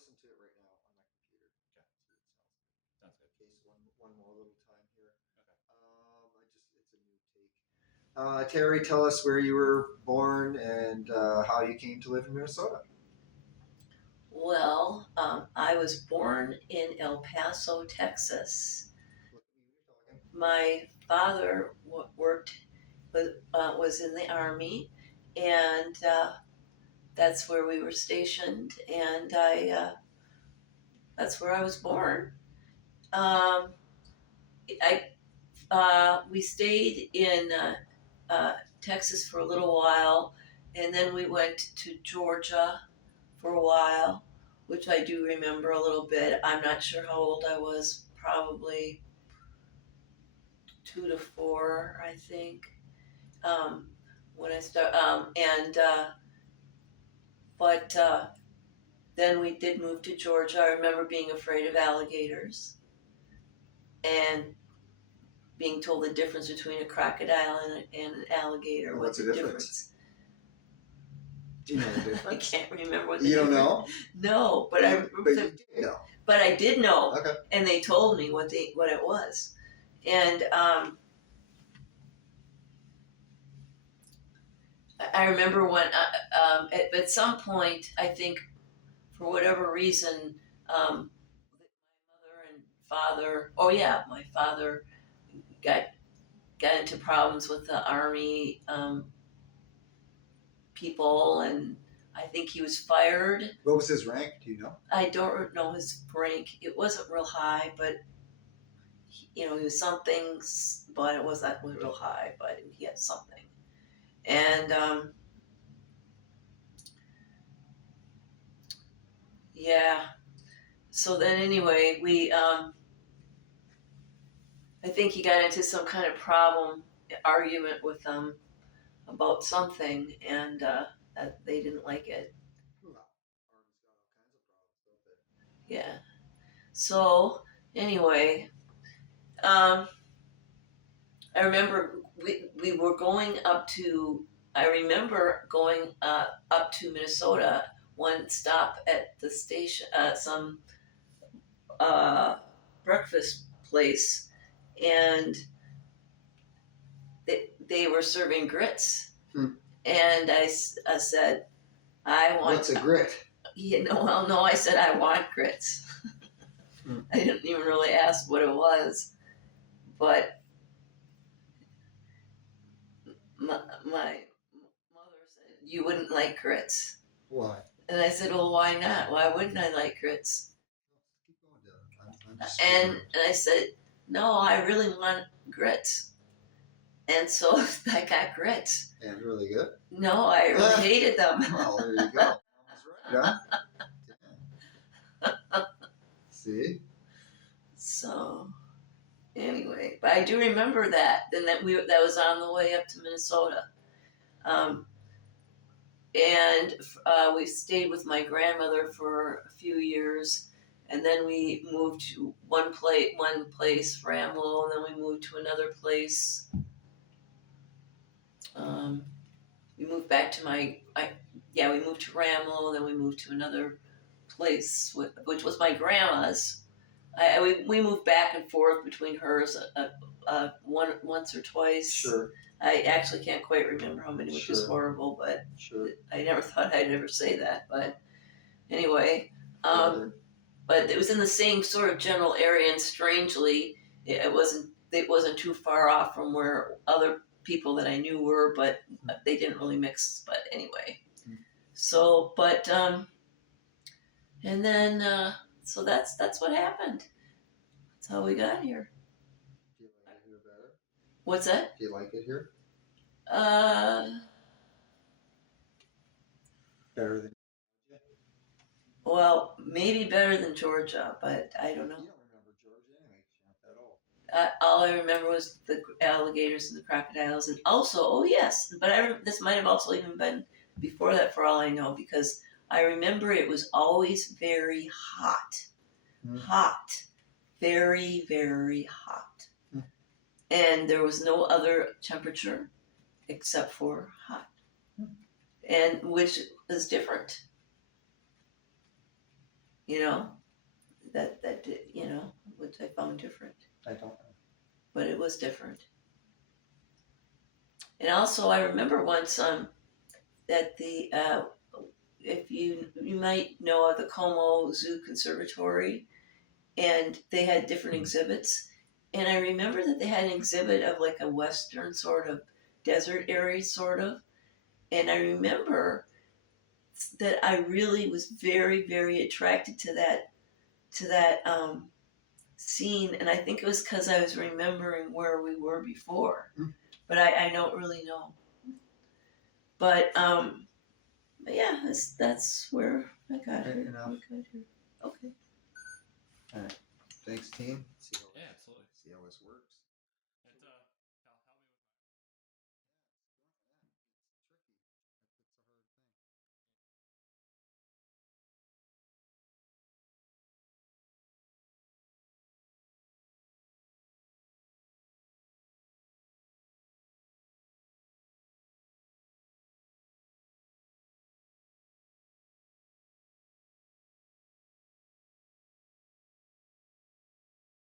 listen to it right now on my computer. Okay. See what it sounds like. Sounds good. Okay, so one more little time here. Okay. It's a new take. Terry, tell us where you were born and how you came to live in Minnesota. Well, I was born in El Paso, Texas. Look at me when you're talking. My father was in the Army, and that's where we were stationed, and that's where I was born. We stayed in Texas for a little while, and then we went to Georgia for a while, which I do remember a little bit. I'm not sure how old I was, probably 2 to 4, I think, when I started. But then we did move to Georgia. I remember being afraid of alligators and being told the difference between a crocodile and an alligator. What's the difference? Do you know the difference? I can't remember what the You don't difference. know? No, but I But you did know. But I did know, Okay. and they told me what it was, and I remember when at some point, I think for whatever reason, my mother and father. Oh yeah, my father got into problems with the Army people, and I think he was fired. What was his rank? Do you know? I don't know his rank. It wasn't real high, but he was something, but it wasn't real high, but he had something. And yeah, so then anyway, we I think he got into some kind of argument with them about something, and they didn't like it. Well, Army's got all kinds of problems, don't they? Yeah. So anyway, I remember we were going up to. I remember going up to Minnesota. One stop at the station, some breakfast place, and they were serving grits. And I said, I want. What's a grit? No, I said I want grits. I didn't even really ask what it was, but my mother said, you wouldn't like grits. Why? And I said, well, why not? Why wouldn't I like grits? Keep going, Dylan. And I said, no, I really want grits. And so I got grits. And really good? No, I really hated them. Well, there you go. Mom was right, huh? See? So anyway, but I do remember that. Then that was on the way up to Minnesota. And we stayed with my grandmother for a few years, and then we moved to one place, Ramlow, and then we moved to another place. We moved back to we moved to Ramlow, and then we moved to another place, which was my grandma's. We moved back and forth between hers once or twice. Sure. I actually can't quite remember how many, which is horrible, but I never thought I'd ever say that. But anyway, but it was in the same sort of general area, and strangely, it wasn't too far off from where other people that I knew were, but they didn't really mix. But anyway, so and then so that's what happened. That's how we got here. Do you like it here better? What's that? Do you like it here? Better than Georgia? Well, maybe better than Georgia, but I don't know. You don't remember Georgia anyway, because you're not that old. All I remember was the alligators and the crocodiles, and also, oh yes, but this might have also even been before that, for all I know, because I remember it was always very hot. Hot. Very, very hot. And there was no other temperature except for hot. And which is different. you know, that did, you know, which I found different, I don't know. but it was different. And also, I remember once that the if you might know of the Como Zoo Conservatory, and they had different exhibits. And I remember that they had an exhibit of like a western sort of desert area, sort of. And I remember that I really was very, very attracted to that scene. And I think it was because I was remembering where we were before, but I don't really know. But yeah, that's where I got Fair here. enough. Okay. All right. Thanks, team. Yeah, absolutely. See how this works.